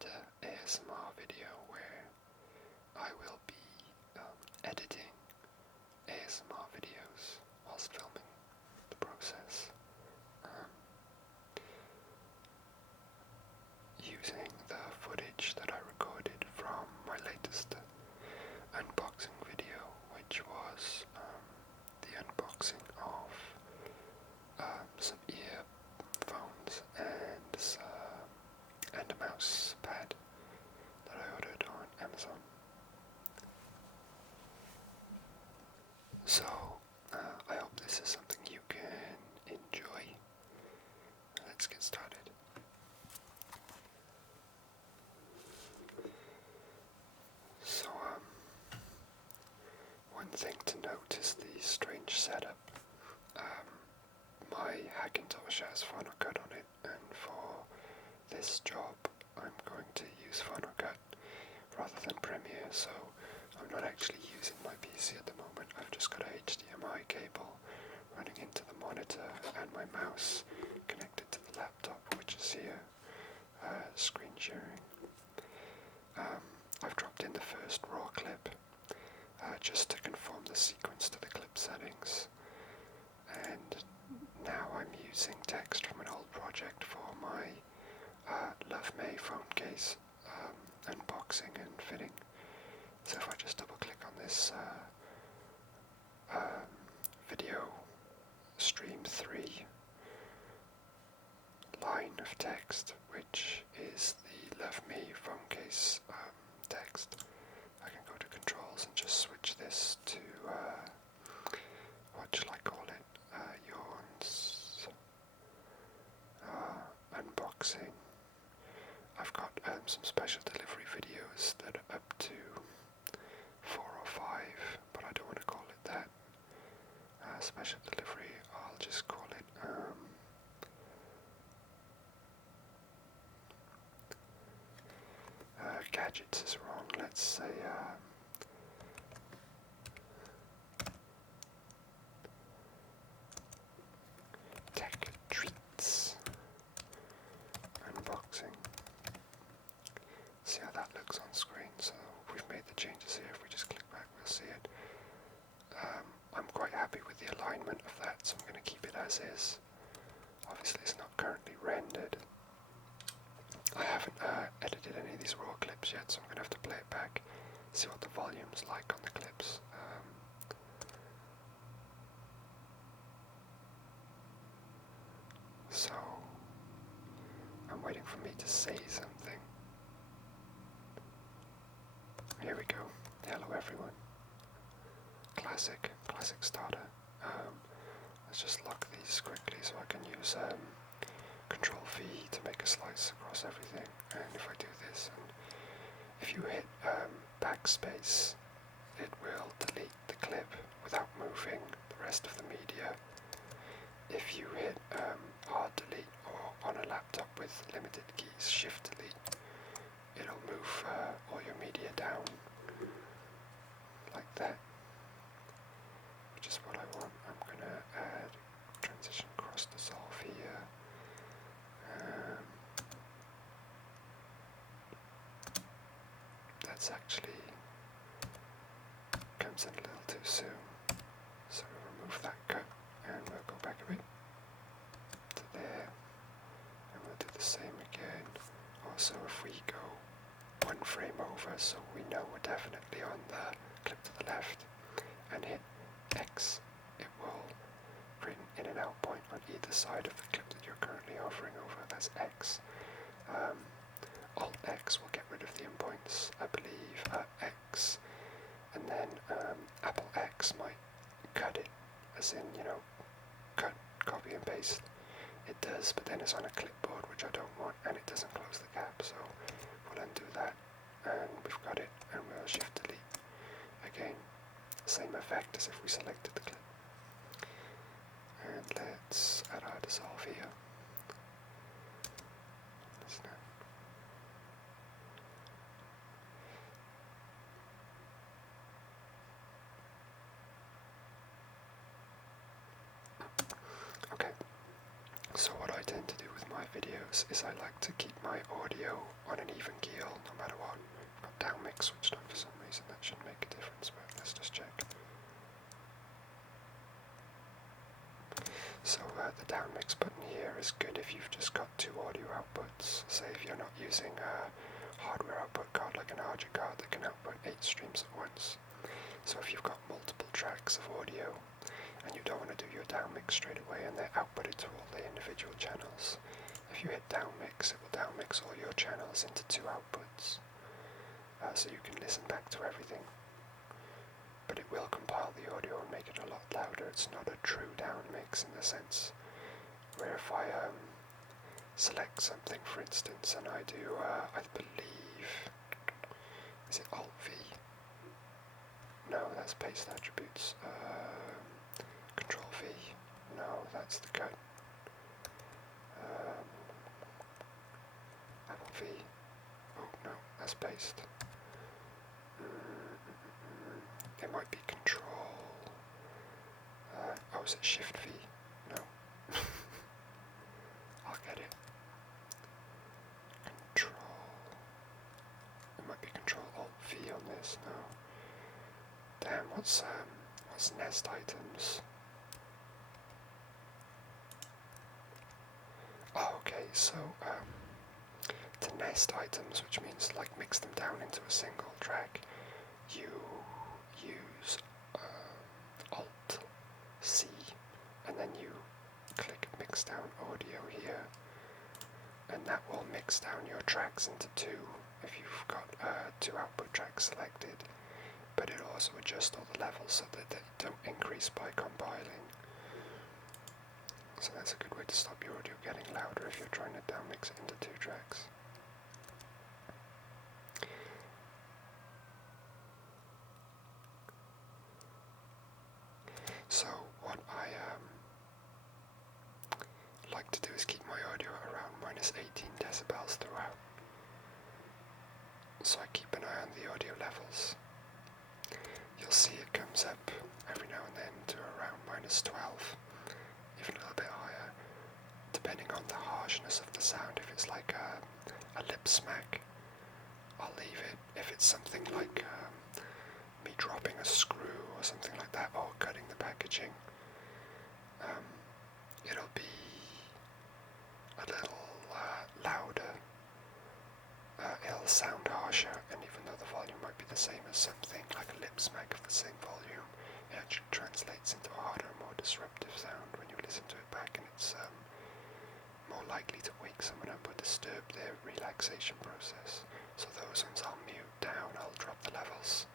another ASMR video where I will be editing ASMR videos whilst filming the process, using the footage that I recorded from my latest unboxing video, which was the unboxing of some earphones and a mouse pad that I ordered on Amazon. So, I hope this is something you can enjoy. Let's get started. So, one thing to note is the strange setup. My Hackintosh has Final Cut on it, and for this job I'm going to use Final Cut rather than Premiere, so I'm not actually using my PC at the moment. I've just got a HDMI cable running into the monitor and my mouse connected to the laptop, which is here, screen sharing. I've dropped in the first raw clip just to conform the sequence to the clip settings, and now I'm using text from an old project for my Love May phone case unboxing and fitting. So if I just double click on this video stream 3 line of text, which is the Love Me phone case text, I can go to controls and just switch this to what shall I call it? Yawns unboxing. I've got some special delivery videos that are up to 4 or 5, but I don't want to call it that. Special delivery, I'll just call it gadgets is wrong, let's say tech treats unboxing. See how that looks on screen. So we've made the changes here. If we just click back, we'll see it. I'm quite happy with the alignment of that, so I'm going to keep it as is. Obviously it's not currently rendered. I haven't edited any of these raw clips yet, so I'm going to have to play it back, see what the volume's like on the clips. So I'm waiting for me to say something. Here we go. Hello everyone. Classic starter. Let's just lock these quickly so I can use Control V to make a slice across everything. And if I do this, and if you hit backspace, it will delete the clip without moving the rest of the media. If you hit hard delete, or on a laptop with limited keys, shift delete, it'll move all your media down like that, which is what I want. I'm gonna add transition cross dissolve here. That's actually comes in a little too soon, so we'll remove that cut and we'll go back a bit to there, and we'll do the same again. Also, if we go one frame over, so we know we're definitely on the clip to the left, and hit X, it will bring in and out point on either side of the clip that you're currently hovering over. That's X. Alt X will get rid of the endpoints, I believe. X, and then Apple X might cut it, as in, you know, cut, copy and paste. It does, but then it's on a clipboard, which I don't want, and it doesn't close the gap, so we'll undo that, and we've got it, and we'll shift delete. Again, same effect as if we selected the clip. And let's add our dissolve here. Okay, so what I tend to do with my my videos is I like to keep my audio on an even keel no matter what. I've got down mix switched on for some reason. That shouldn't make a difference, but let's just check. So the down mix button here is good if you've just got two audio outputs. Say if you're not using a hardware output card like an RJ card that can output 8 streams at once. So if you've got multiple tracks of audio and you don't want to do your down mix straight away and they're outputted to all the individual channels, if you hit down mix, it will down mix all your channels into 2 outputs. So you can listen back to everything. But it will compile the audio and make it a lot louder. It's not a true down mix in the sense where if I select something, for instance, and I do, I believe, is it Alt V? No, that's paste attributes. Control V. No, that's the cut. Apple V. Oh no, that's paste. It might be Control. Oh, is it Shift V? No. I'll get it. Control. It might be Control Alt V on this. No. Damn. What's nest items? Oh, okay. So to nest items, which means like mix them down into a single track, you use Alt C and then you click mix down audio here, and that will mix down your tracks into 2 if you've got 2 output tracks selected, but it also adjusts all the levels so that they don't increase by compiling. So that's a good way to stop your audio getting louder if you're trying to down mix it into 2 tracks. So what I like to do is keep my audio around minus 18 decibels throughout. So I keep an eye on the audio levels. You'll see it comes up every now and then to around minus 12, even a little bit higher, depending on the harshness of the sound. If it's like a lip smack, I'll leave it. If it's something like me dropping a screw or something like that, or cutting the packaging, it'll be a little louder. It'll sound harsher, and even though the volume might be the same as something like a lip smack of the same volume, it actually translates into a harder, more disruptive sound when you listen to it back, and it's more likely to wake someone up or disturb their relaxation process. So those ones I'll mute down, I'll drop the levels.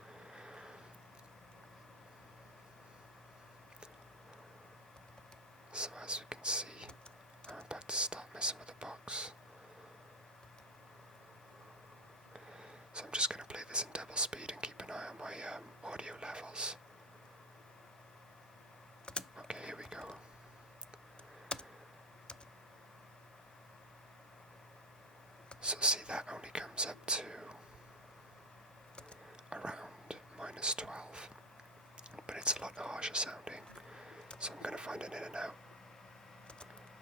So as we can see, I'm about to start messing with the box. So I'm just going to play this in double speed and keep an eye on my audio levels. Okay, here we go. So see, that only comes up to around minus 12, but it's a lot harsher sounding. So I'm going to find an in and out.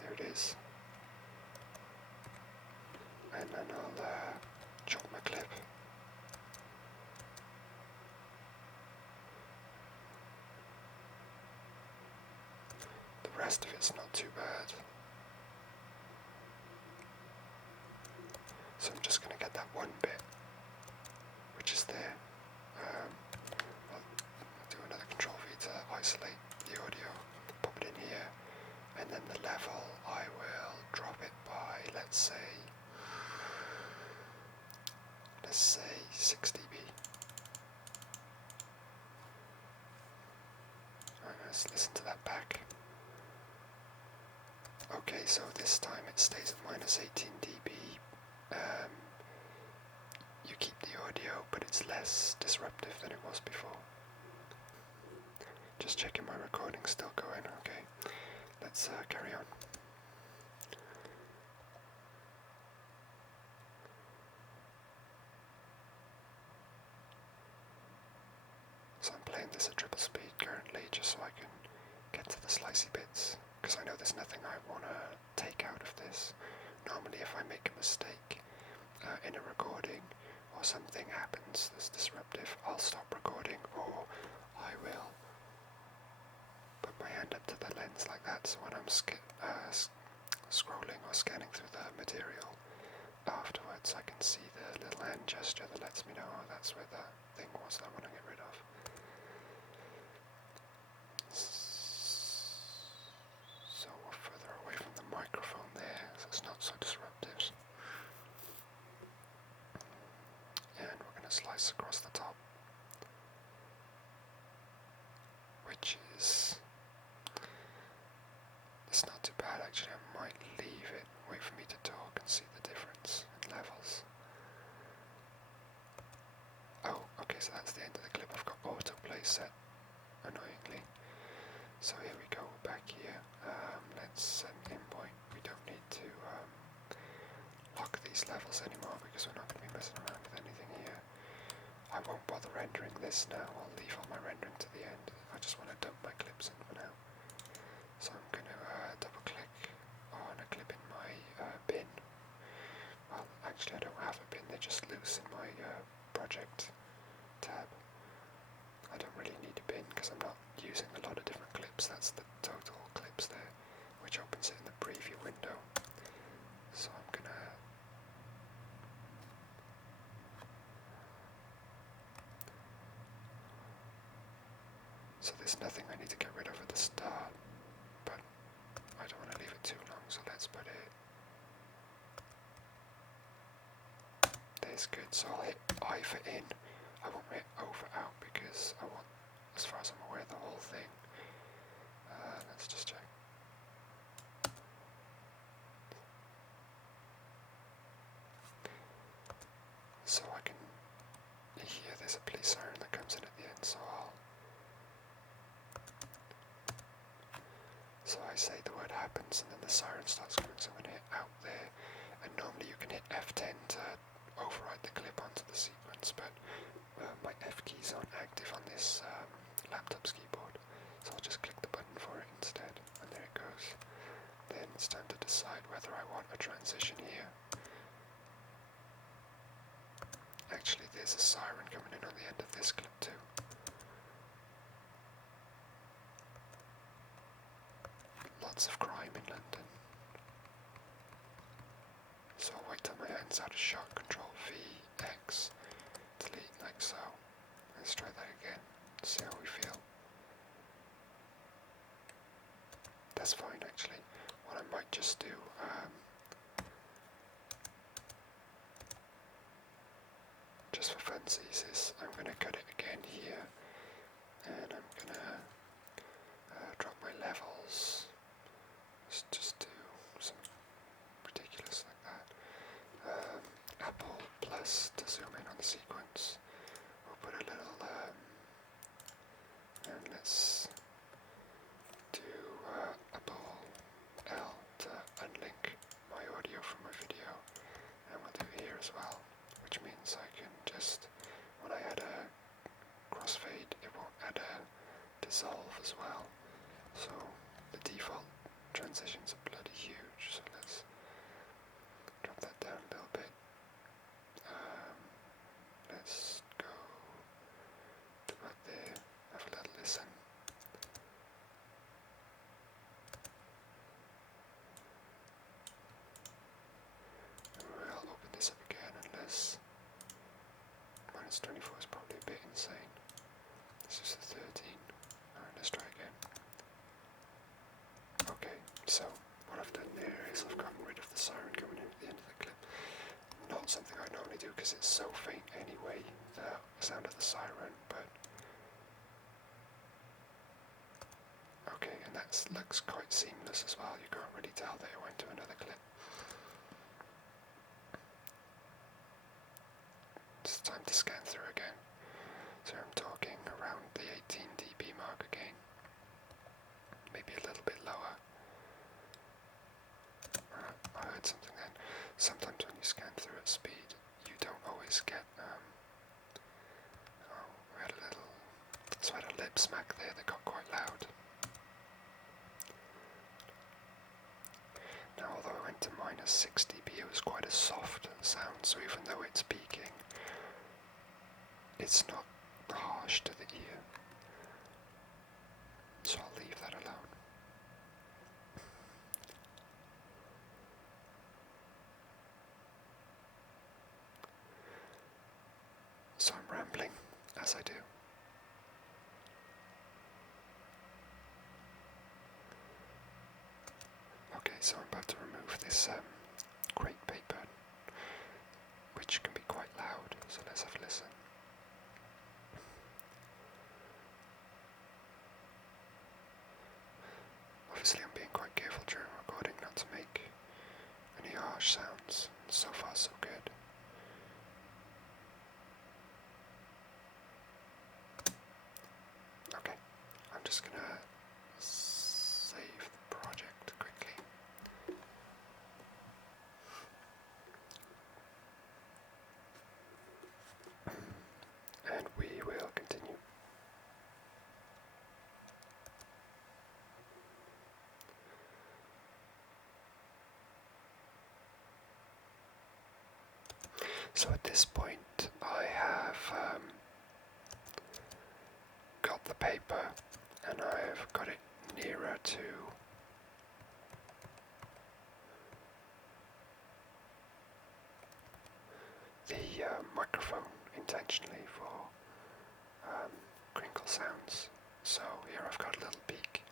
There it is. And then I'll chop my clip. The rest of it's not too bad. So I'm just going to get that one bit, which is there. I'll do another Control V to isolate the audio, pop it in here, and then the level I will drop it by, let's say 6 dB. Alright, let's listen to that back. Okay, so this time it stays at minus 18 dB. You keep the audio, but it's less disruptive than it was before. Just checking my recording's still going. Okay, let's carry on. So I'm playing this at triple speed currently, just so I can get to the slicey bits, because I know there's nothing I want to take out of this. normally if I make a mistake in a recording or something happens that's disruptive, I'll stop recording or I will put my hand up to the lens like that, so when I'm scrolling or scanning through the material afterwards I can see the little hand gesture that lets me know, oh, that's where the thing was that I want to get rid of. So we're further away from the microphone there, so it's not so disruptive. And we're going to slice across the top, which is, it's not too bad actually. I might leave it, wait for me to talk and see the difference in levels. Oh, okay, so that's the end of the clip. I've got autoplay set, annoyingly. So here we go, back here. Let's set an in point. We don't need to lock these levels anymore because we're not going to be messing around with anything here. I won't bother rendering this now. I'll leave all my rendering to the end. I just want to dump my clips in for now. So I'm going to double click on a clip in my bin. Well, actually I don't have a bin, they're just loose in my project tab. I don't really need a bin because I'm not using a lot of different clips. That's the total clips there, which opens it in the preview window. So I'm going to so there's nothing I need to get rid of at the start, but I don't want to leave it too long, so let's put it, there's good. So I'll hit I for in, I won't hit O for out because I want, as far as I'm aware, the whole thing. Let's just check. So I can hear there's a police siren that comes in at the end, so I say the word happens and then the siren starts coming, so I'm going to hit out there, and normally you can hit F10 to override the clip onto the sequence, but my F keys aren't active on this laptop's keyboard, so I'll just click the button for it instead, and there it goes. Then it's time to decide whether I want a transition here. Actually, there's a siren coming in on the end of this clip too. Lots of crime in London. So I'll wait till my hand's out of shot, Control V, X, delete like so. Let's try that again, see how we feel. That's fine actually. What I might just do, just for funsies, is I'm going to cut it again here, and I'm going to drop my levels. Let's just do some ridiculous like that. Apple plus to zoom in on the sequence. We'll put a little, and let's do Apple L to unlink my audio from my video, and we'll do here as well, which means I can just, when I add a crossfade, it won't add a dissolve as well. So the default transitions are bloody huge, so let's drop that down a little bit. Let's go to about there, have a little listen. And we'll open this up again unless minus 24 is probably a bit insane. This is the 13. Alright, let's try again. Okay, so what I've done there is I've gotten rid of the siren coming in at the end of the clip. Not something I normally do because it's so faint anyway, the sound of the siren, but okay, and that looks quite seamless as well. You can't really tell that it went to another clip. It's time to scan through again. So I'm talking around the 18 dB mark again. Maybe a little bit lower. I heard something then. Sometimes when you scan through at speed, you don't always get, we had a little, so I had a lip smack there that got quite loud. Now although I went to minus 6 dB, it was quite a soft sound, so even though it's peaking, it's not harsh to the ear. So I'll leave that alone. So I'm rambling, as I do. Okay, so I'm about to remove this grate paper, which can be quite loud, so let's have a listen. Obviously I'm being quite careful during recording not to make any harsh sounds. So far so good. Okay, I'm just gonna save the project quickly. And we will continue. So at this point I have got the paper and I've got it nearer to the microphone intentionally for crinkle sounds. So here I've got a little peak.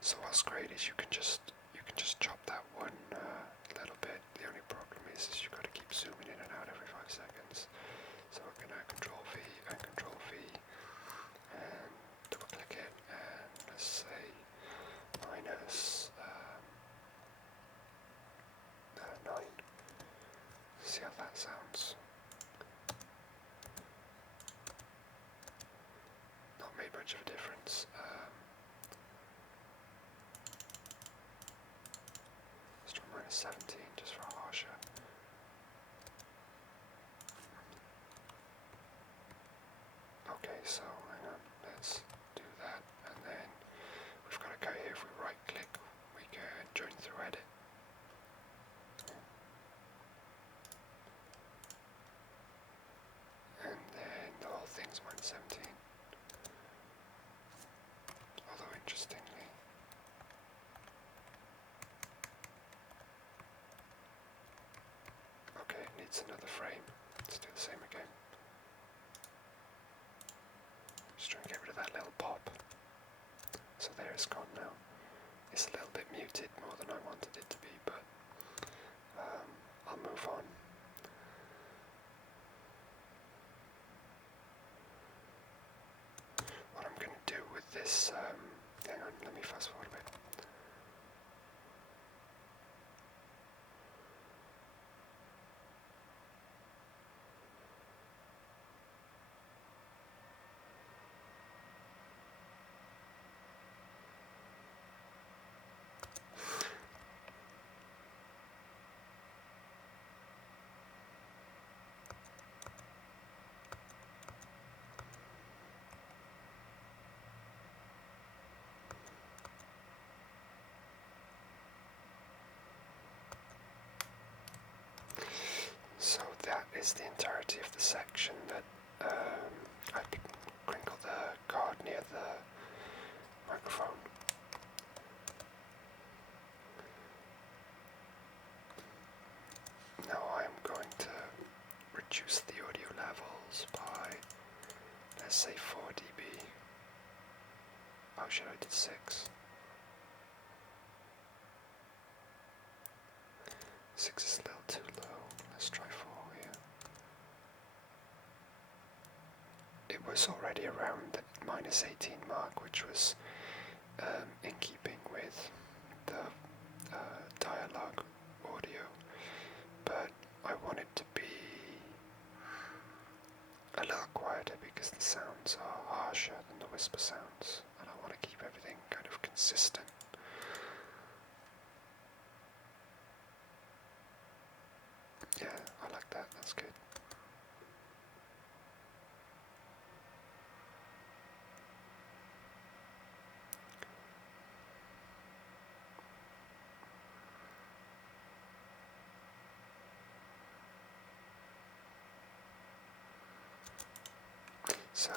So what's great is you can just chop that one little bit. The only problem is you've got to keep zooming in and out every 5 seconds. So we're gonna Control V and Control V and double click it, and let's say minus 9. See how that sounds. Not made much of a difference. Let's try minus 17 just for harsher. Okay, so hang on, let's do that, and then we've got to go here. If we right click, we can join through edit. And then the whole thing's minus 17. Although interestingly, okay, it needs another frame. Let's do the same again. Just try and get rid of that little pop. So there it's gone now. It's a little bit muted, more than I wanted it to be, but I'll move on. What I'm going to do with this, hang on, let me fast forward a bit. So that is the entirety of the section that I can crinkle the card near the microphone. Now I'm going to reduce the audio levels by, let's say, 4 dB. Oh shit, I did 6. 6 is a little too low. Let's try 4 here. It was already around the minus 18 mark, which was in keeping with the dialogue audio, but I want it to be a little quieter because the sounds are harsher than the whisper sounds, and I want to keep everything kind of consistent. Yeah, I like that, that's good. So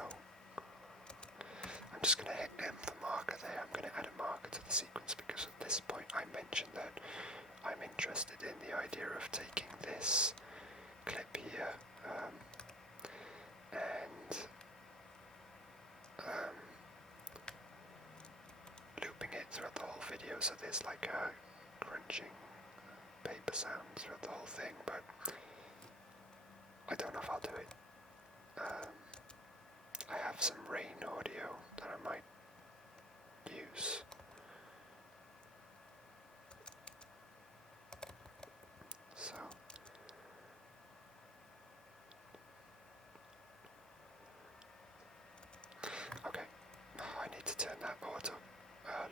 I'm just going to hit M for marker there. I'm going to add a marker to the sequence because at this point I mentioned that I'm interested in the idea of taking this clip here and looping it throughout the whole video, so there's like a crunching paper sound throughout the whole thing, but I don't know if I'll do it. I have some rain audio that I might use. So okay, I need to turn that auto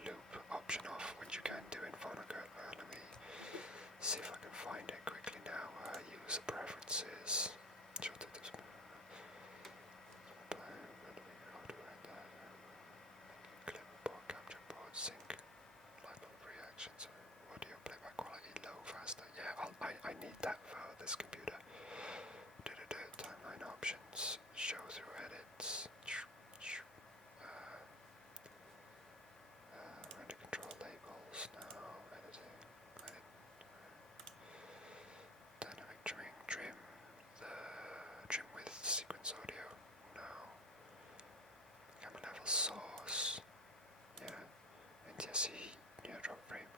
loop option off, which you can do in Final Cut. Let me see if I can find it quickly now. User preferences. Clipboard, capture board, sync, live reactions, audio playback quality low, faster. Yeah, I need that for this computer. Timeline options, show through edits. Render control labels, no, editing, edit. Dynamic trim with sequence audio, no. Camera level source, yeah. NTSC, near drop frame,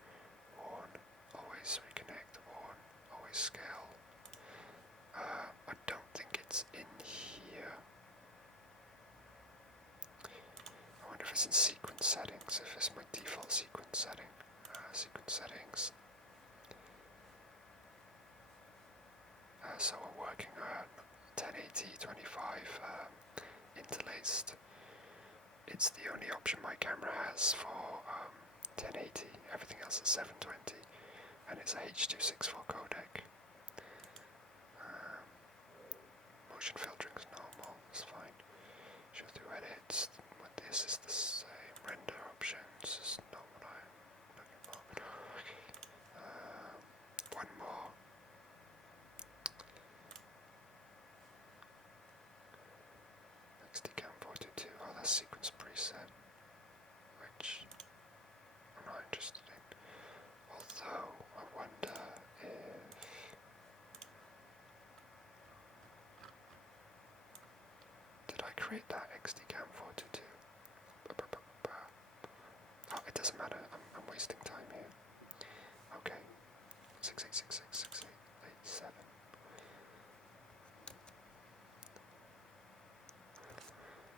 worn, always reconnect, worn, always scale. I don't think it's in here. I wonder if it's in sequence settings, if it's my default sequence setting. Sequence settings. So we're working on 1080 25 interlaced. It's the only option my camera has for 1080. Everything else is 720, and it's a H.264 codec. Motion filtering is normal, it's fine. Show through edits. With this is the same. Render options is not what I'm looking for. One more. XDCAM 422. Oh, that's sequence preset, which I'm not interested in. Although I wonder if did I create that XDCAM 422? Oh, it doesn't matter. I'm wasting time here. Okay. 68666887.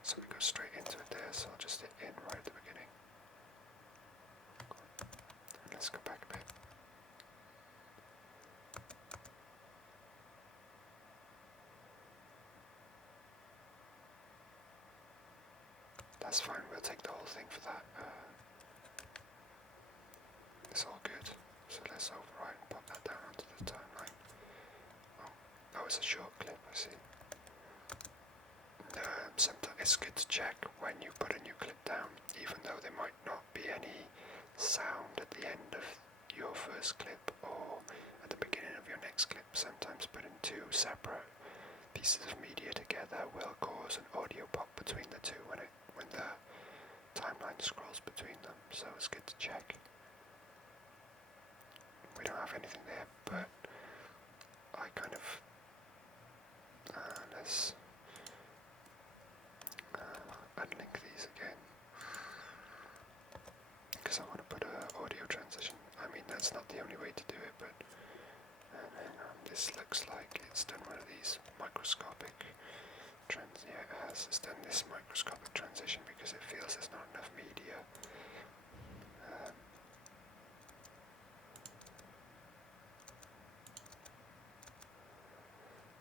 So we go straight into it there, so I'll just hit in right at the beginning. And let's go back a bit. That's fine, we'll take the whole thing for that. It's all good. So let's override and pop that down onto the timeline. Oh, it's a short clip, I see. Sometimes it's good to check when you put a new clip down, even though there might not be any sound at the end of your first clip or at the beginning of your next clip. Sometimes putting two separate pieces of media together will cause an audio pop between the two when the timeline scrolls between them, so it's good to check. We don't have anything there, but I kind of let's unlink these again because I want to put an audio transition. I mean, that's not the only way to do it, but this looks like it's done one of these microscopic it's done this microscopic transition because it feels there's not enough media.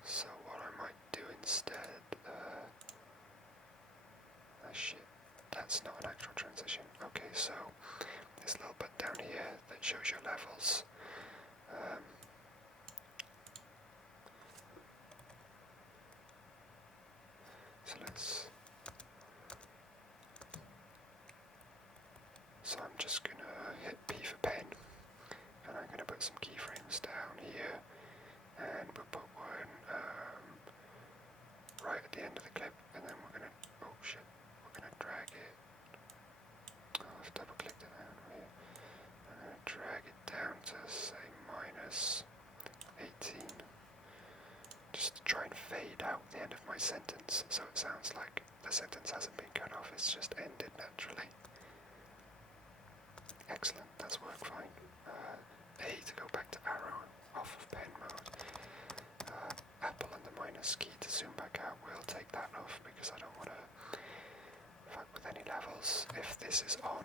So what I might do instead, shit, that's not an actual transition. Okay, so this little button down here that shows your levels. So I'm just gonna hit P for pen, and I'm gonna put some keyframes down here, and we'll put one right at the end of the clip, and then we're gonna my sentence, so it sounds like the sentence hasn't been cut off, it's just ended naturally. Excellent, that's worked fine. A to go back to arrow, off of pen mode. Apple and the minus key to zoom back out, we'll take that off because I don't want to fuck with any levels. If this is on,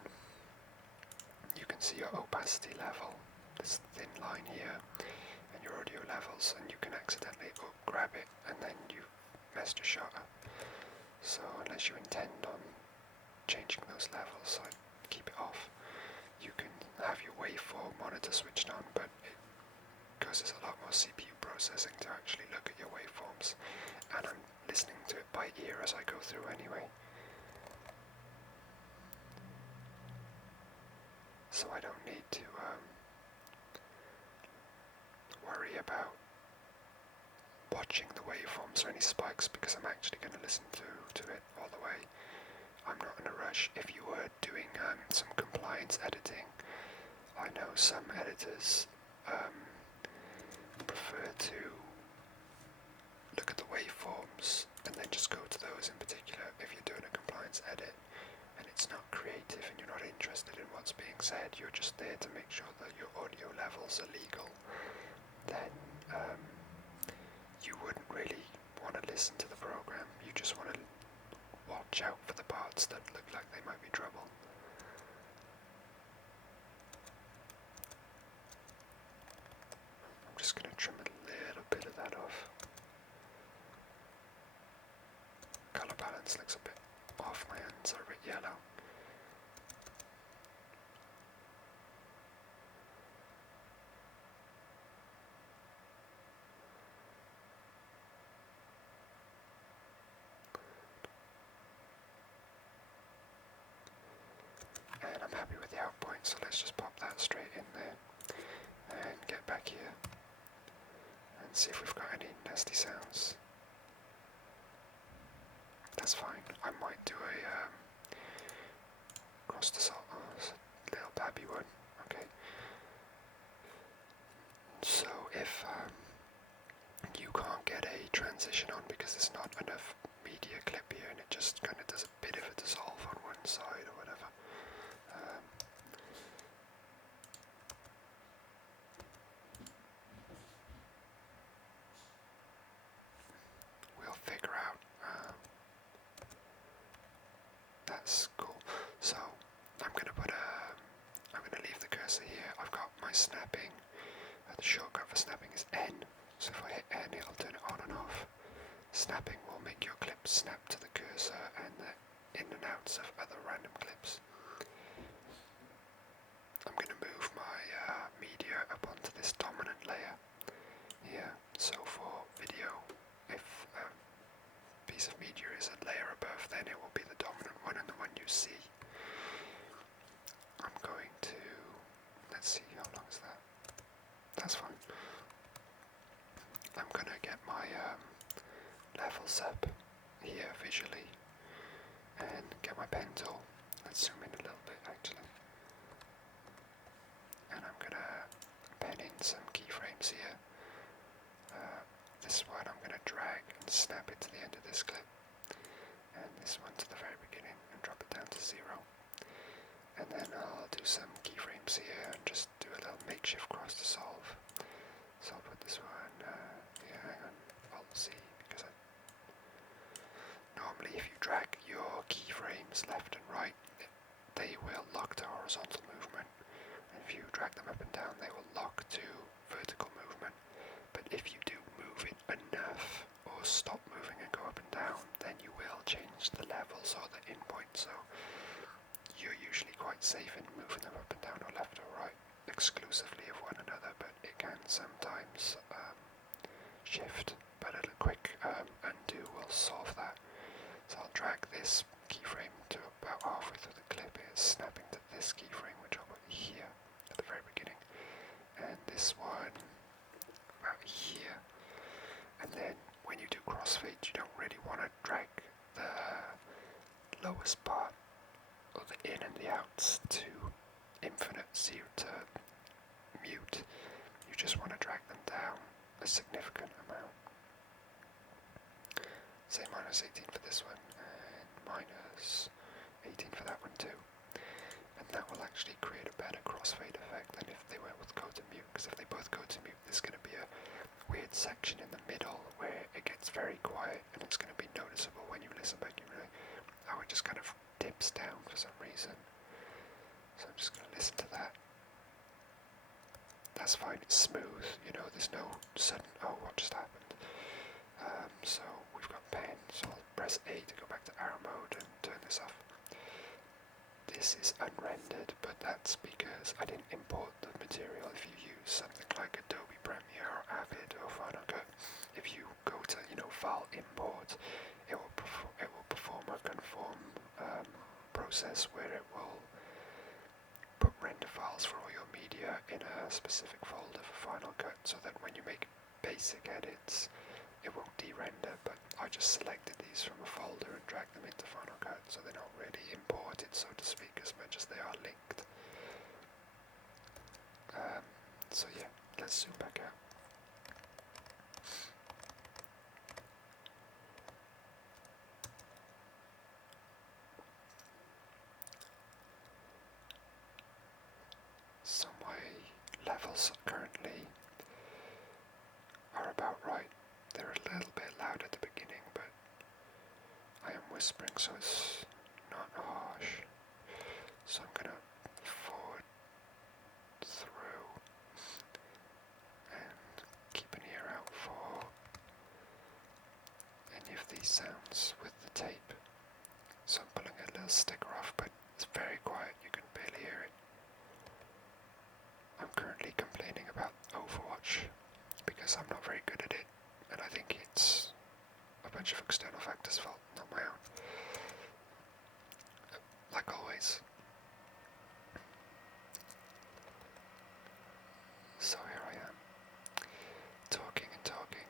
you can see your opacity level, this thin line here, and your audio levels, and you can accidentally grab it and then you messed your shot up. So unless you intend on changing those levels, I'd keep it off. You can have your waveform monitor switched on, but it causes a lot more CPU processing to actually look at your waveforms, and I'm listening to it by ear as I go through anyway. So I don't need to worry about watching the waveforms or any spikes because I'm actually going to listen to it all the way. I'm not in a rush. If you were doing some compliance editing, I know some editors prefer to look at the waveforms and then just go to those in particular. If you're doing a compliance edit and it's not creative and you're not interested in what's being said, you're just there to make sure that your audio levels are legal, then you wouldn't really want to listen to the program. You just want to watch out for the parts that look like they might be trouble. I'm just going to trim a little bit of that off. Colour balance looks a bit off, my hands are a bit yellow. And I'm happy with the out point, so let's just pop that straight in there and get back here and see if we've got any nasty sounds. That's fine. I might do a cross the salt. Oh, it's a little babby one. Okay. So if you can't get a transition on because there's not enough media clip here and it just kind of does a bit of a dissolve on one side or whatever, we'll figure out. That's cool. So I'm gonna leave the cursor here. I've got my snapping. The shortcut for snapping is N. So if I hit N, it'll turn it on and off. Snapping will make your clips snap to the cursor and the in and outs of other random clips. I'm going to move my media up onto this dominant layer here. So for video, if a piece of media is a layer above, then it will be the dominant one and the one you see. I'm going to, let's see, how long is that? That's fine. I'm going to get my levels up here visually and get my pen tool. Let's zoom in a little bit actually. And I'm going to pen in some keyframes here. This one I'm going to drag and snap it to the end of this clip. And this one to the very beginning and drop it down to 0. And then I'll do some keyframes here and just do a little makeshift cross to solve. So I'll put this one, hang on, Alt-C, because normally if you drag your keyframes left and right, they will lock to horizontal movement. And if you drag them up and down, they will lock to vertical movement. But if you do move it enough, or stop moving and go up and down, then you will change the levels or the in point. So you're usually quite safe in moving them up and down or left or right exclusively of one another, but it can sometimes shift, but a quick undo will solve that. So I'll drag this keyframe to about halfway through the clip. It's snapping to this keyframe, which I'll put here at the very beginning, and this one about here. And then when you do crossfade, you don't really want to drag the lowest part or the in and the outs to infinite, zero to mute. You just want to drag them down a significant amount. say minus 18 for this one, and minus 18 for that one too. And that will actually create a better crossfade effect than if they went with go to mute, because if they both go to mute, there's going to be a weird section in the middle where it gets very quiet, and it's going to be noticeable when you listen back. You know, how it just kind of dips down for some reason. So I'm just going to listen to that. That's fine, it's smooth, you know, there's no sudden, oh, what just happened? So we've got pen, so I'll press A to go back to arrow mode and turn this off. This is unrendered, but that's because I didn't import the material. If you use something like Adobe Premiere or Avid or Final Cut, if you go to, file import, it will perform a conform process where it will put render files for all your media in a specific folder for Final Cut, so that when you make basic edits, it won't de-render. But I just selected these from a folder and dragged them into Final Cut, so they're not really imported, so to speak, as much as they are linked. So yeah, let's zoom back out. So my levels currently are about right. They're a little bit loud at the beginning, but I am whispering, so it's not harsh. So I'm gonna forward through and keep an ear out for any of these sounds with the tape. So I'm pulling a little sticker off, but it's very quiet, you can barely hear it. I'm currently complaining about Overwatch because I'm not very good at it, and I think it's a bunch of external factors' fault, not my own. Like always. So here I am, talking and talking.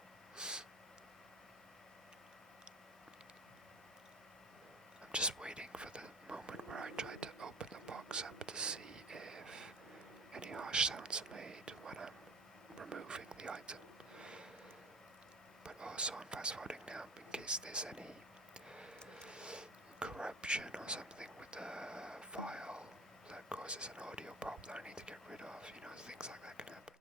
I'm just waiting for the moment where I try to open the box up to see if any harsh sounds are made when I'm removing the item. But also I'm fast forwarding now in case there's any corruption or something with the file that causes an audio pop that I need to get rid of. Things like that can happen.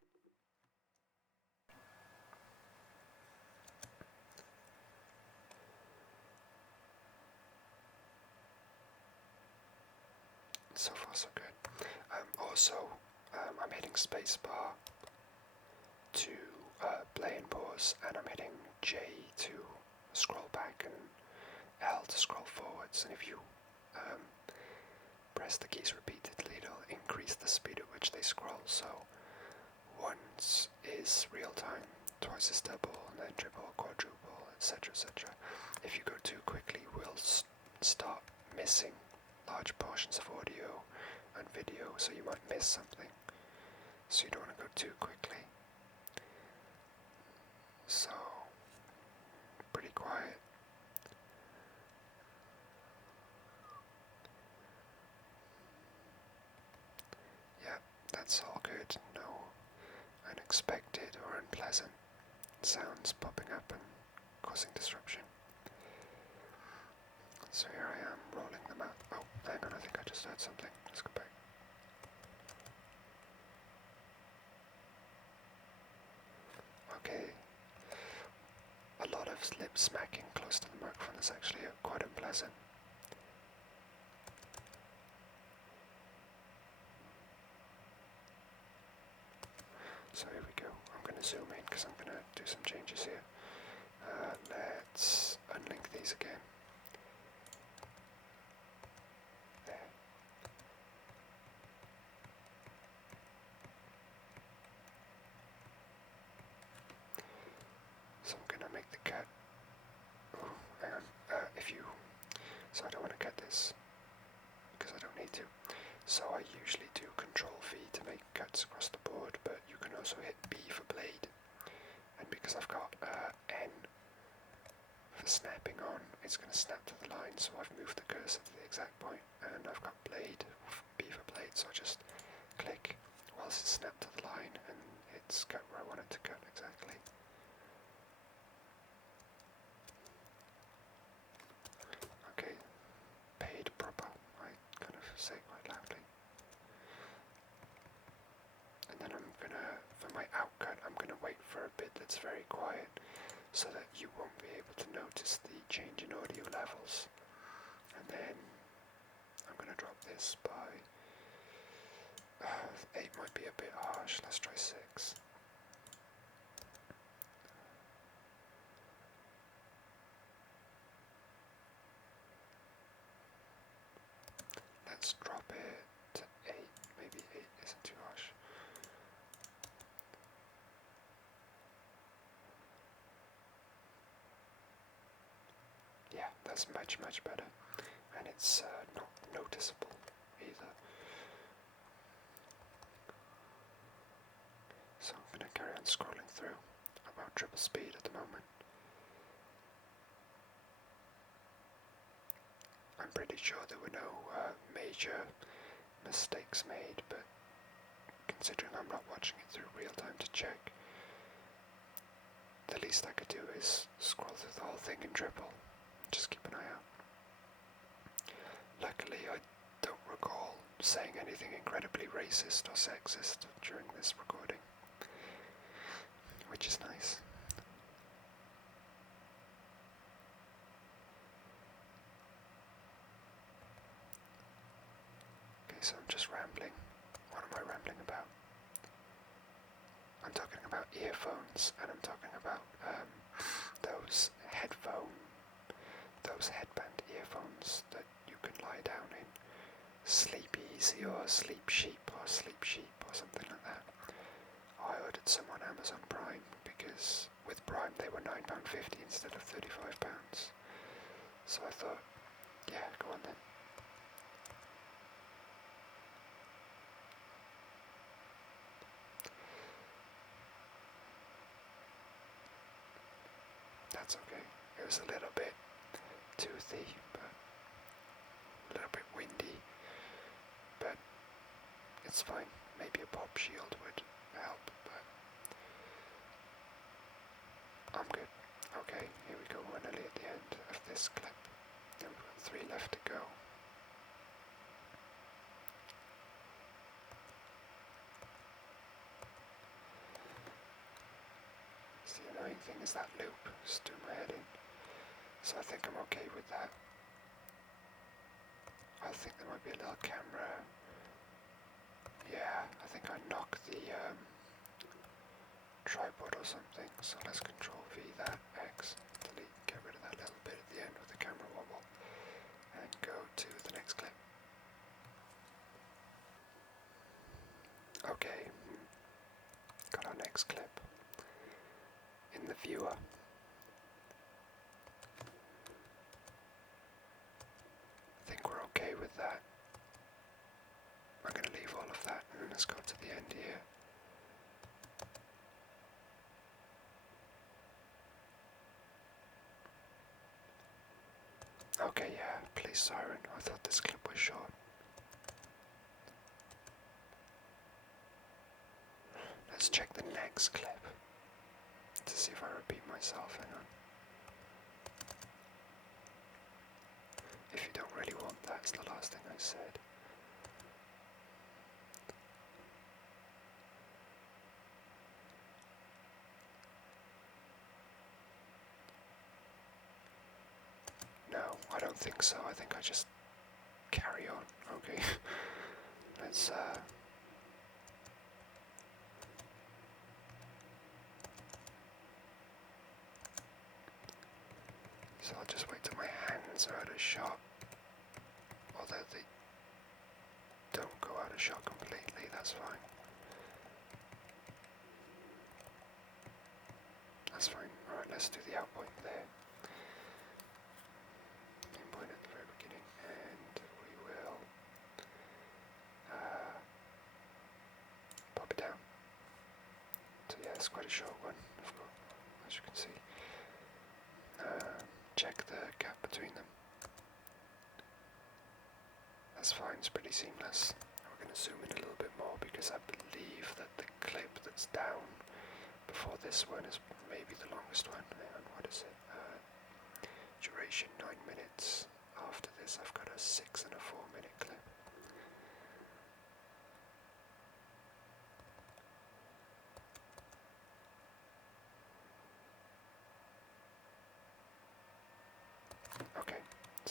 So far so good. I'm hitting spacebar to play and pause, and I'm hitting J to scroll back and L to scroll forwards, and if you press the keys repeatedly, it'll increase the speed at which they scroll. So once is real time, twice is double, and then triple, quadruple, etc., etc. If you go too quickly, we'll start missing large portions of audio and video, so you might miss something. So you don't want to go too quickly. So, pretty quiet. Yeah, that's all good. No unexpected or unpleasant sounds popping up and causing disruption. So here I am, rolling them out. Oh, hang on, I think I just heard something. Let's go back. Okay. A lot of lip smacking close to the microphone is actually quite unpleasant. So here we go. I'm going to zoom in because I'm going to do some changes here. Let's unlink these again. There. So I'm going to make the cut. Oh, hang on. So I don't want to cut this because I don't need to. So I usually do Control V to make cuts across the board, but you can also hit B for blade. And because I've got N for snapping on, it's going to snap to the line, so I've moved the cursor to the exact point, and I've got blade, B for blade, so I just click whilst it's snapped to the line, and it's cut where I want it to cut exactly. say it quite loudly. And then I'm gonna, for my outcut, I'm gonna wait for a bit that's very quiet so that you won't be able to notice the change in audio levels. And then I'm gonna drop this by 8 might be a bit harsh, let's try 6. Let's drop it to 8, maybe 8 isn't too harsh. Yeah, that's much better, and it's not noticeable either. So I'm going to carry on scrolling through, about triple speed at the moment. I'm pretty sure there were no major mistakes made, but considering I'm not watching it through real time to check, the least I could do is scroll through the whole thing in triple and just keep an eye out. Luckily, I don't recall saying anything incredibly racist or sexist during this recording, which is nice. Okay, so I'm just rambling. What am I rambling about? I'm talking about earphones, and I'm talking about those headband earphones that you can lie down in. Sleep Easy or Sleep Sheep or something like that. I ordered some on Amazon Prime because with Prime they were £9.50 instead of £35. So I thought, yeah, go on then. That's okay. It was a little bit toothy, but a little bit windy, but it's fine. Maybe a pop shield would help, but I'm good. Okay, here we go. We're nearly at the end of this clip. Then we've got 3 left to go. So the annoying thing is that loop just doing my head in. So I think I'm okay with that. I think there might be a little camera. Yeah, I think I knocked the tripod or something. So let's Control V that, X, delete, get rid of that little bit at the end with the camera wobble, and go to the next clip. Okay, got our next clip in the viewer. I think we're okay with that. I'm going to leave all of that and let's go to the end here. Okay, yeah, police siren. I thought this clip was short. Let's check the next clip to see if I repeat myself. Hang on. If you don't really want that, it's the last thing I said. No, I don't think so. I think I just carry on. Okay. Let's so I'll just wait till my hands are out of shot. Although they don't go out of shot completely, that's fine. That's fine. Alright, let's do the out point there. In point at the very beginning, and we will pop it down. So yeah, it's quite a short one, as you can see. Check the gap between them. That's fine, it's pretty seamless. We're going to zoom in a little bit more because I believe that the clip that's down before this one is maybe the longest one. Hang on, what is it? Duration 9 minutes. After this I've got a 6 and a 4 minute clip.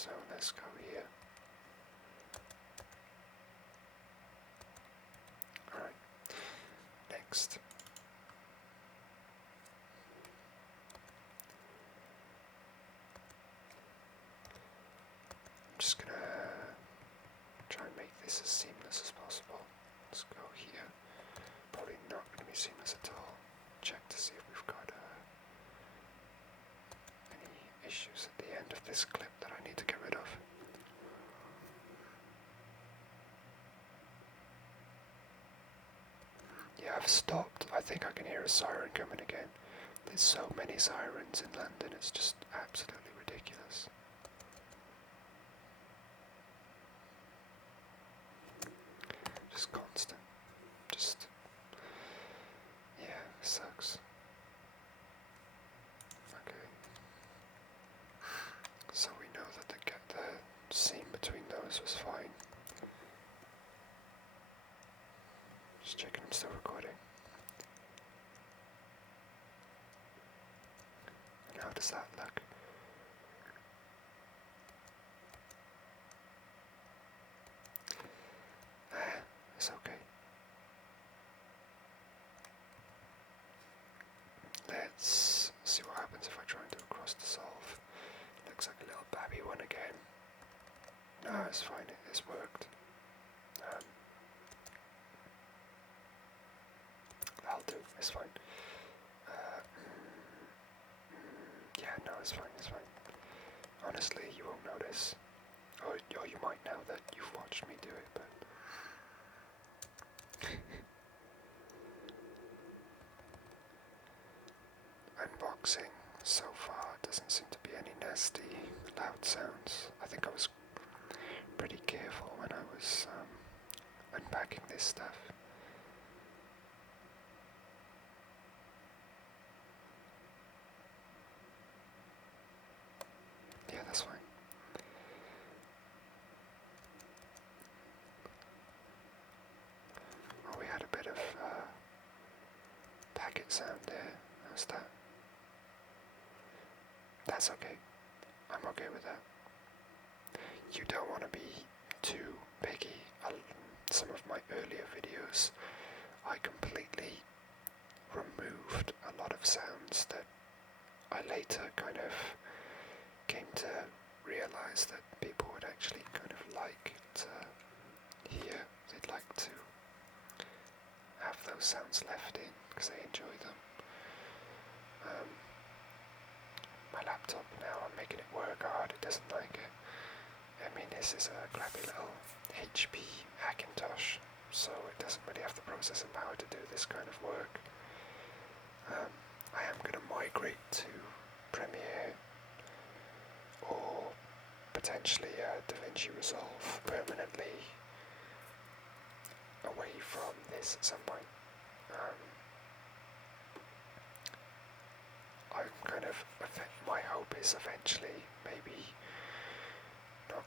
So let's go here. Alright, next. I'm just gonna try and make this as seamless as possible. Let's go here. Probably not gonna be seamless at all. Check to see if we've got any issues at the end of this clip that I need to get rid of. Yeah, I've stopped. I think I can hear a siren coming again. There's so many sirens in London, it's just absolutely ridiculous. Just constant. Just, yeah, sucks. Okay. So we know that the seam between those was fine. Just checking I'm still recording. And how does that look? It's okay. Let's see what happens if I try and do a cross dissolve. Looks like a little babby one again. No, it's fine, it's worked. That'll do, it's fine. Yeah, no, it's fine, it's fine. Honestly, you won't notice. Or you might now that you've watched me do it, but... Unboxing so far doesn't seem to be any nasty, loud sounds. I think I was pretty careful when I was unpacking this stuff. Yeah, that's fine. Oh, we had a bit of packet sound there. How's that? That's okay. I'm okay with that. You don't want to be too picky. Some of my earlier videos, I completely removed a lot of sounds that I later kind of came to realize that people would actually kind of like to hear. They'd like to have those sounds left in because they enjoy them. My laptop now, I'm making it work hard, it doesn't like it. I mean, this is a crappy little HP Hackintosh, so it doesn't really have the processing power to do this kind of work. I am going to migrate to Premiere or potentially DaVinci Resolve permanently away from this at some point. I'm kind of, my hope is eventually maybe not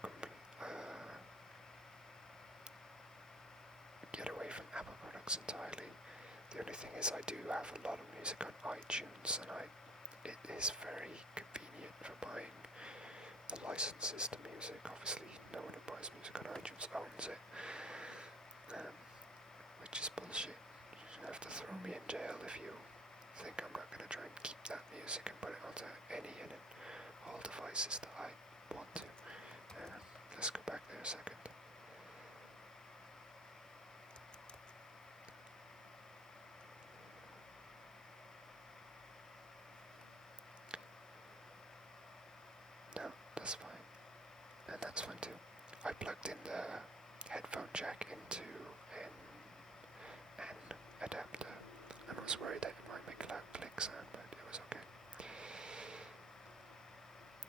get away from Apple products entirely. The only thing is I do have a lot of music on iTunes, and it is very convenient for buying the licenses to music. Obviously no one who buys music on iTunes owns it, which is bullshit. You have to throw me in jail if you think I'm not going to try and keep that music and put it onto any and all devices that I want to. Let's go back there a second. No, that's fine. And that's fine too. I plugged in the headphone jack into an adapter. I was worried that it might make a loud click sound, but it was okay.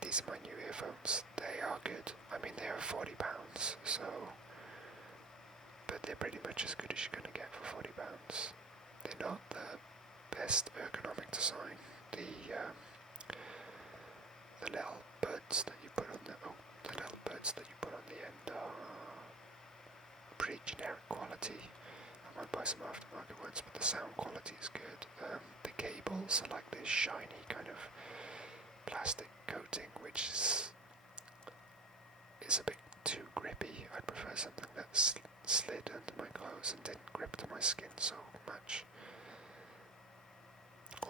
These are my new earphones. They are good. I mean, they are £40, so... But they're pretty much as good as you're going to get for £40. They're not the best ergonomic design. The little buds that you put on the little buds that you put on the end are pretty generic quality. I might buy some aftermarket ones, but the sound quality is good. The cables are like this shiny kind of plastic coating, which is is a bit too grippy. I'd prefer something that slid under my clothes and didn't grip to my skin so much.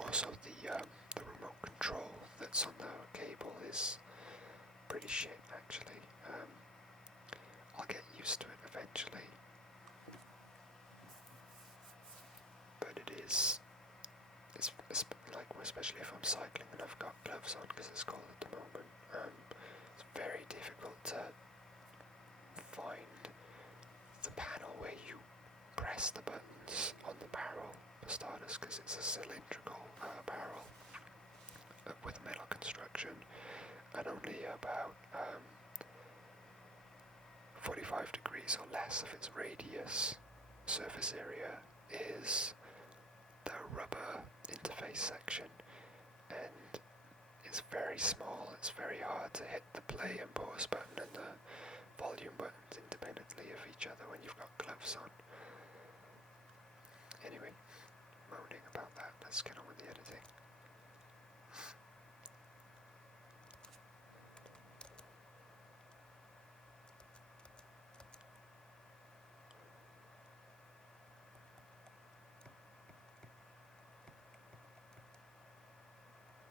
Also, the remote control that's on the cable is pretty shit, actually. I'll get used to it eventually, but it's like, especially if I'm cycling and I've got gloves on because it's cold at the moment. It's very difficult to find the panel where you press the buttons on the barrel for starters, because it's a cylindrical barrel with metal construction, and only about 45 degrees or less of its radius surface area is the rubber interface section, and it's very small. It's very hard to hit the play and pause button and the volume buttons independently of each other when you've got gloves on. Anyway, moaning about that, let's get on with the editing.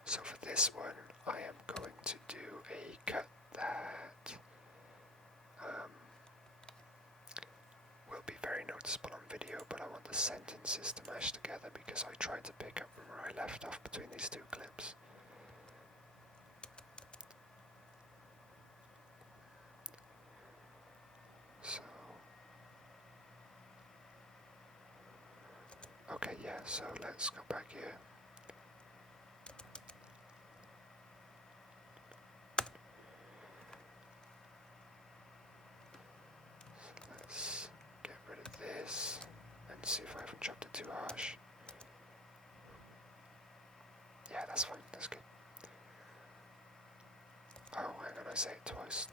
So for this one, I am going to do a cut that will be very noticeable on video, but I want the sentences to mash together because I tried to pick up from where I left off between these two clips. So, okay, yeah, so let's go back here. Let's get rid of this and see if I haven't chopped it too harsh. Yeah, that's fine, that's good. Oh, hang on, I say it twice.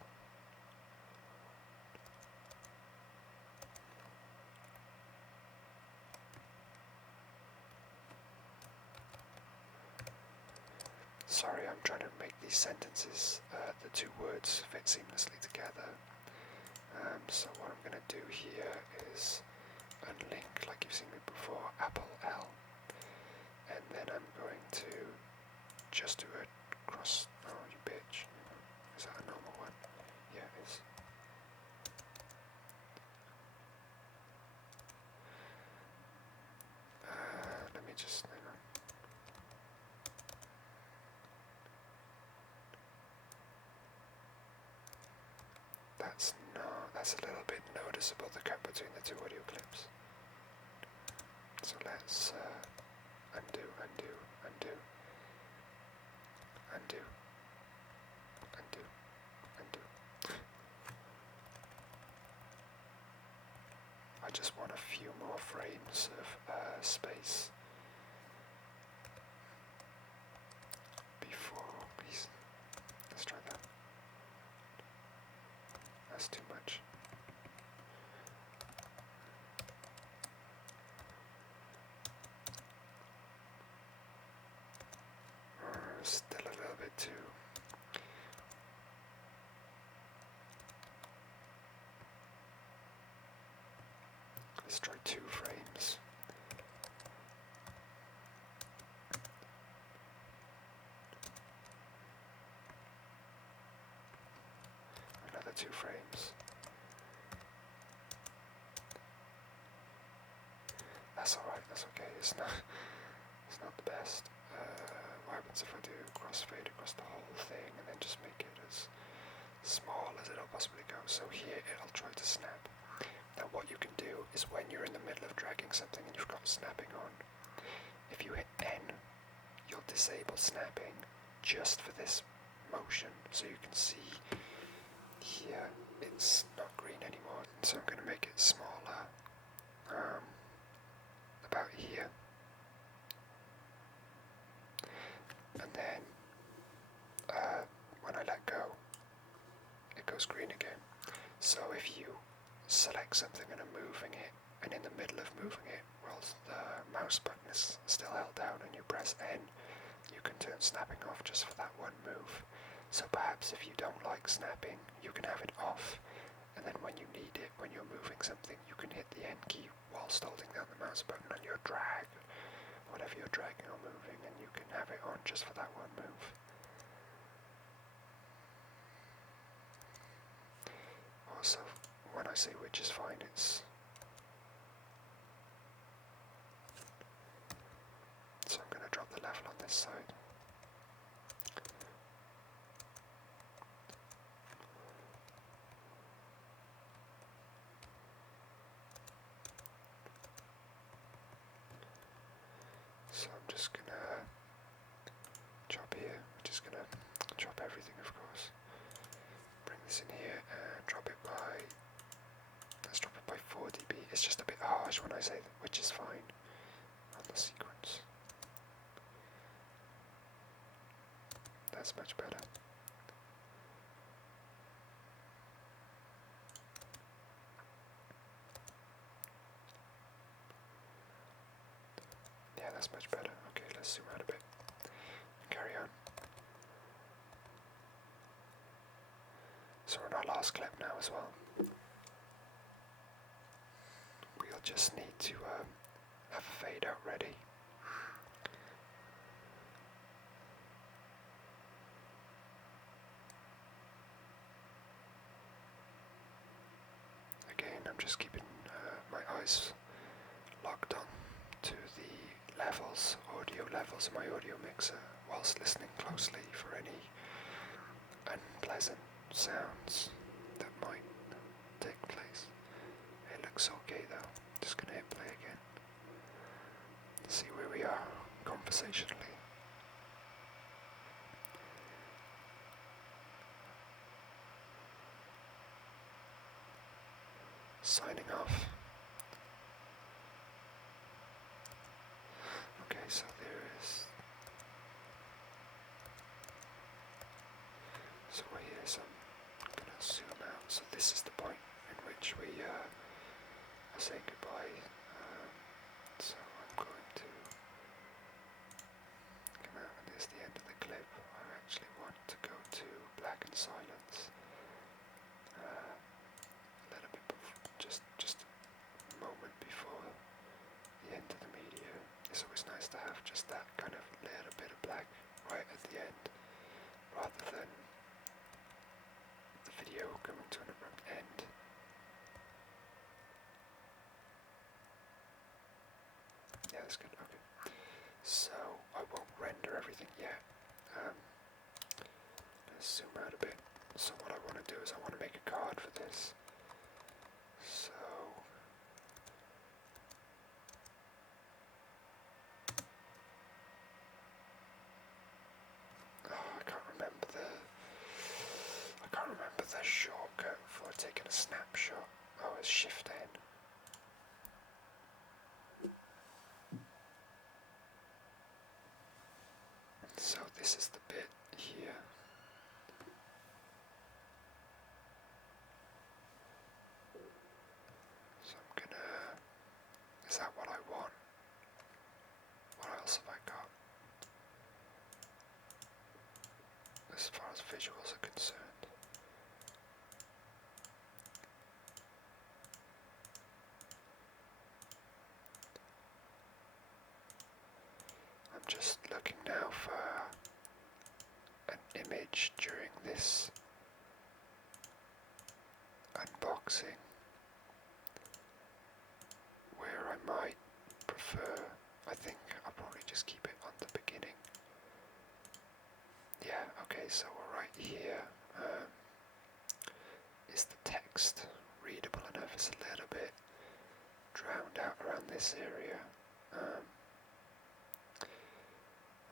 Sorry, I'm trying to make these sentences, the two words, fit seamlessly together. So what I'm going to do here is unlink, like you've seen me before, Apple L, and then I'm going to just do a cross. Oh, you bitch! Is that a normal one? Yeah, it is. Let me just hang on. That's a little bit noticeable, the cut between the two audio clips. So let's undo, undo, undo, undo, undo, undo. I just want a few more frames of space before, please. Let's try that. That's too much. Still a little bit too. Let's try 2 frames. Another 2 frames. That's alright, that's okay. It's not the best. What happens if I do crossfade across the whole thing and then just make it as small as it'll possibly go? So here it'll try to snap. Now what you can do is when you're in the middle of dragging something and you've got snapping on, if you hit N, you'll disable snapping just for this motion. So you can see here it's not green anymore, so I'm going to make it smaller, about here. And then when I let go, it goes green again. So if you select something and are moving it, and in the middle of moving it, whilst the mouse button is still held down and you press N, you can turn snapping off just for that one move. So perhaps if you don't like snapping, you can have it off, and then when you need it, when you're moving something, you can hit the N key whilst holding down the mouse button on your drag, whatever you're dragging or moving, and you can have it on just for that one move. Also, when I say which is fine, it's... So I'm going to drop the level on this side. So I'm just going to chop here. We're just going to chop everything, of course. Bring this in here and drop it by... Let's drop it by 4 dB. It's just a bit harsh when I say that, which is fine on the sequence. That's much better. Yeah, that's much better. Okay, let's zoom out a bit. Carry on. So we're on our last clip now as well. We'll just need to have a fade out ready. Again, I'm just keeping my eyes locked on to the levels, audio levels of my audio mixer, whilst listening closely for any unpleasant sounds that might take place. It looks okay though. Just gonna hit play again. See where we are conversationally. Signing off. Okay, so there is... So we're here, so I'm going to zoom out. So this is the point in which we are saying goodbye. So I'm going to come out, and there's the end of the clip. I actually want to go to black and silence. A little bit before, just a moment before the end of the media. It's always nice to have just that kind of little bit of black right at the end, rather than the video coming to an abrupt end. Yeah, that's good. Okay. So I won't render everything yet. Let's zoom out a bit. So what I want to do is I want to make a card for this. So I can't remember the shortcut for taking a snapshot. Oh, it's Shift N. So this is the bit here. So I'm gonna... Is that what I want? What else have I got? As far as visuals are concerned. I'm just looking now for an image during this unboxing where I might prefer, I think I'll probably just keep it on the beginning. Yeah, okay, so right here is the text readable enough? It's a little bit drowned out around this area.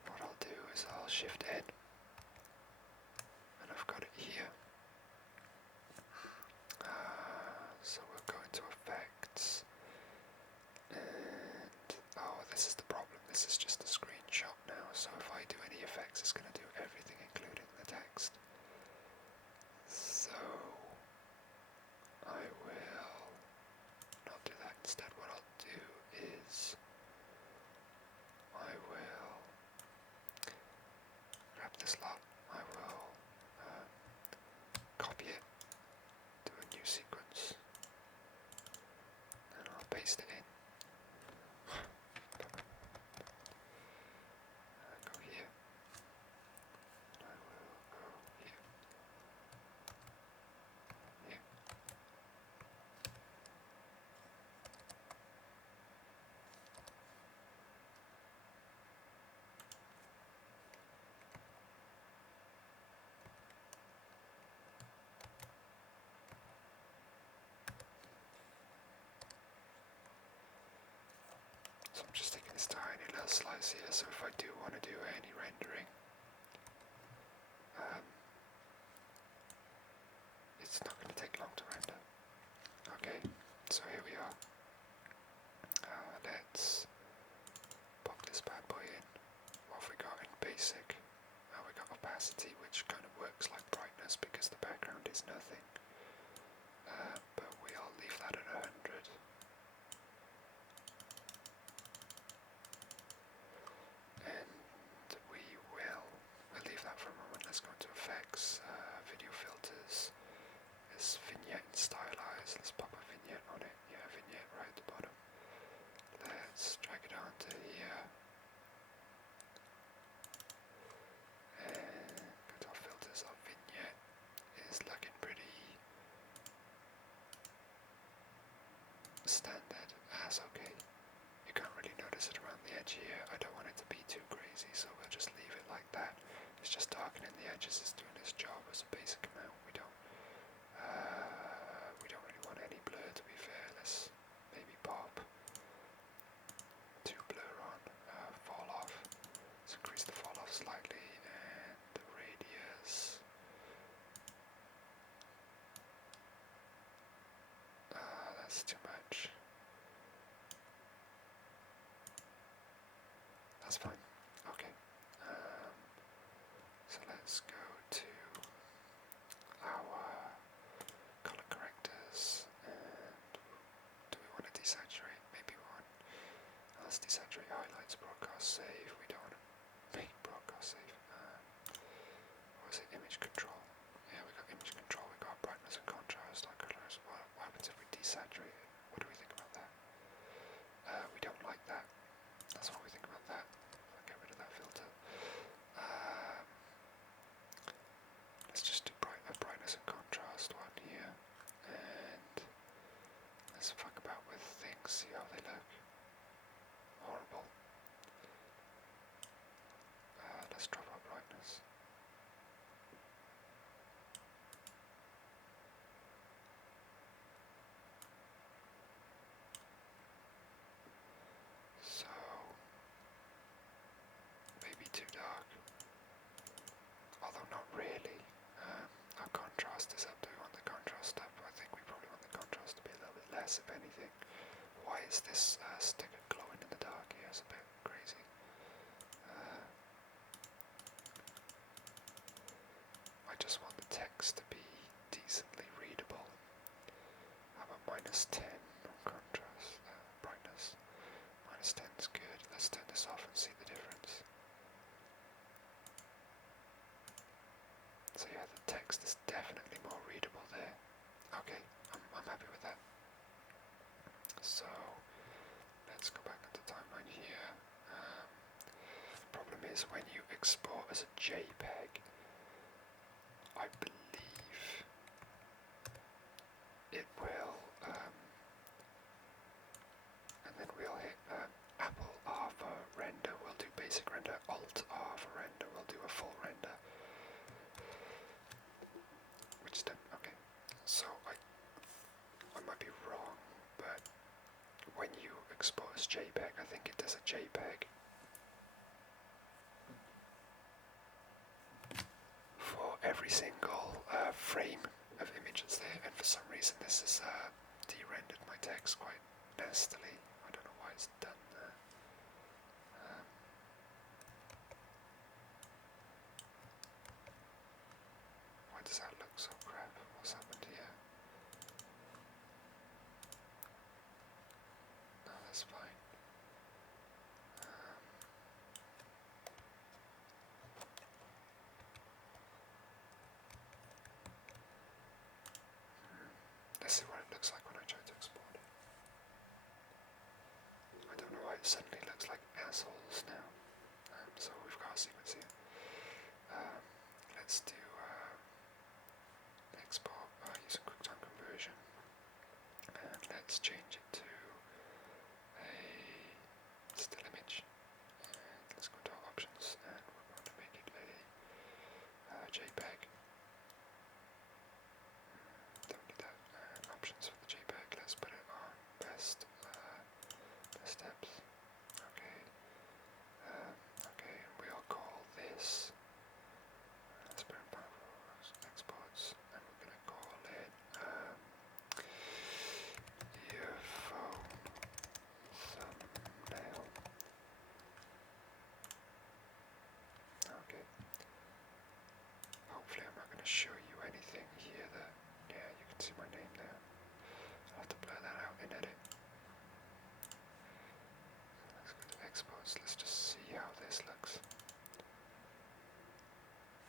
What I'll do is I'll Shift N, and I've got it here. So we'll go into effects, and oh, this is the problem. This is just a screenshot now. So if I do any effects, it's going to do everything, including the text. So I will not do that. Instead, what I'll do is I will grab paste it in. Go here. I will go here. Here. So I'm just taking this tiny little slice here, so if I do want to do any rendering, it's not going to take long to render. Okay, so here we are. Let's pop this bad boy in. What have we got in basic? We got opacity, which kind of works like brightness because the background is nothing. But we'll leave that at 100. And we'll leave that for a moment. Let's go into effects, video filters. This vignette and stylize. Let's pop a vignette on it. Yeah, vignette right at the bottom. Let's drag it onto here. And go to our filters. Our vignette is looking pretty standard. That's okay. You can't really notice it around the edge here. I don't want it to be too crazy, so we'll just leave it like that. It's just darkening the edges. It's doing its job as a basic amount. We don't really want any blur, to be fair. Let's maybe pop 2 blur on, fall off. Let's increase the fall off slightly, and the radius. That's too much. That's fine. Okay. So let's go to our color correctors, and do we want to desaturate? Maybe we want. Let's desaturate highlights, broadcast save. We don't want to make broadcast save. What was it? Image control. Yeah, we got image control. We got brightness and contrast. Our colors. What happens if we desaturate it? What do we think about that? We don't like that. That's what we think about that. I'll get rid of that filter. Let's just do brightness and contrast one here, and let's fuck about with things, see how they look. Horrible. Let's drop our brightness. So, maybe too dark. Although not really. Our contrast is up. Do we want the contrast up? I think we probably want the contrast to be a little bit less, if anything. Why is this sticker glowing in the dark here? It's a bit crazy. I just want the text to be decently readable. How about -10 on contrast? Brightness. -10 is good. Let's turn this off and see the difference. So yeah, the text is definitely more readable there. Okay, I'm happy with that. So let's go back into timeline here. Problem is when you export as a JPEG, I believe it will, and then we'll hit Apple R for render. We'll do basic render. Alt R for render. We'll do a full render. Which is done. Okay. So I might be wrong, but when you export as JPEG, I think it does a JPEG for every single frame of images there, and for some reason this has de-rendered my text quite nastily. I don't know why it's done that. Why does that look so crap? What's happened here? No, that's fine. Let's see what it looks like when I try to export it. let's change it to a still image. And let's go to our options, and we're going to make it a JPEG. Don't need that. Options for the JPEG. Let's put it on best steps. Okay. Okay, and we'll call this. Let's put it back exports, and we're gonna call it your phone thumbnail. Okay. Hopefully I'm not going to show you anything here that, yeah, you can see my name there. I'll have to blur that out in edit. Let's go to exports, let's just see how this looks.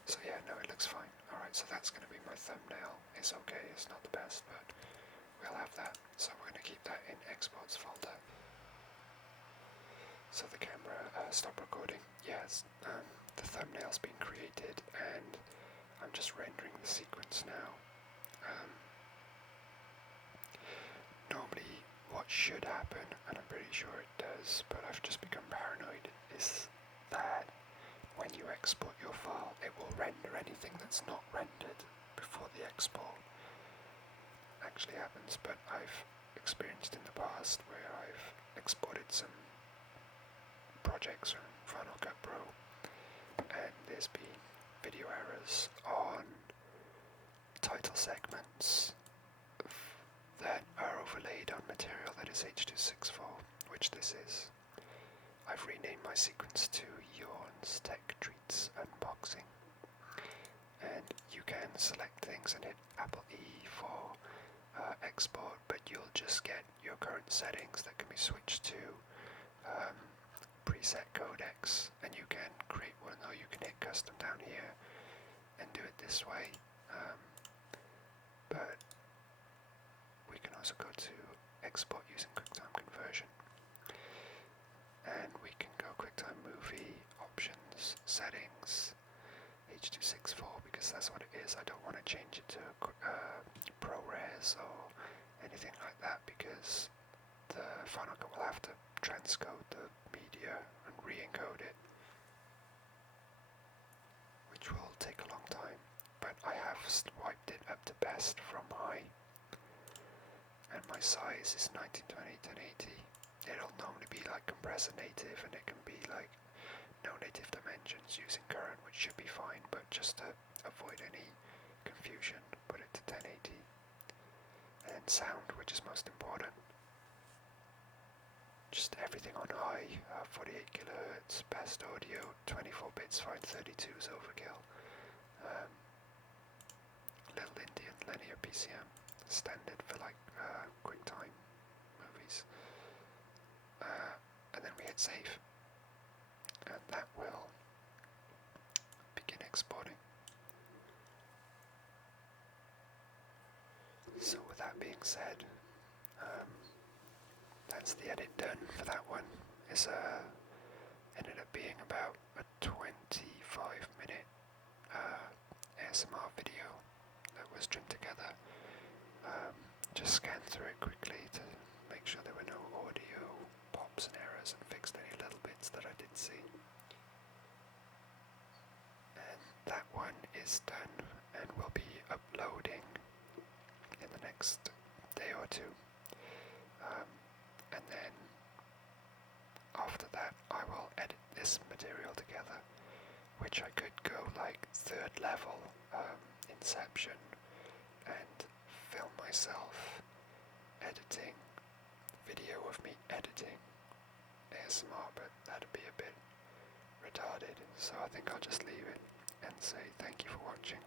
So yeah, no, it looks fine. Alright, so that's going to be my thumbnail. It's okay, it's not the best, but we'll have that. So we're going to keep that in exports folder. So the camera stopped recording. Yes, the thumbnail's been created and I'm just rendering the sequence now. Normally what should happen, and I'm pretty sure it does, but I've just become paranoid, is that when you export your file, it will render anything that's not rendered before the export actually happens. But I've experienced in the past where I've exported some projects from Final Cut Pro and there's been video errors on title segments that are overlaid on material that is H.264, which this is. I've renamed my sequence to Yawn's Tech Treats Unboxing, and you can select things and hit Apple E for export, but you'll just get your current settings that can be switched to preset codecs, and you can create one, or you can hit custom down here and do it this way. But we can also go to export using QuickTime Conversion, and we can go QuickTime Movie, Options, Settings, H.264, because that's what it is. I don't want to change it to ProRes or anything like that, because the Final Cut will have to transcode the media and re-encode it, which will take a long time. But I have wiped it up to best from high, and my size is 1920 1080. It'll normally be like compressor native, and it can be like no native dimensions using current, which should be fine, but just to avoid any confusion, put it to 1080. And sound, which is most important, just everything on high, 48 kilohertz, best audio, 24 bits fine, 32 is overkill. Little Indian linear PCM, standard for like QuickTime movies. And then we hit save, and that will begin exporting. So with that being said, that's the edit done for that one. It's ended up being about a 25-minute ASMR video that was trimmed together. Just scanned through it quickly to make sure there were no audio pops and errors, and fixed any little bits that I did see. And that one is done and will be uploading in the next day or two. And then after that I will edit this material together, which I could go like third level Inception and film myself editing video of me editing ASMR, but that'd be a bit retarded, so I think I'll just leave it and say thank you for watching.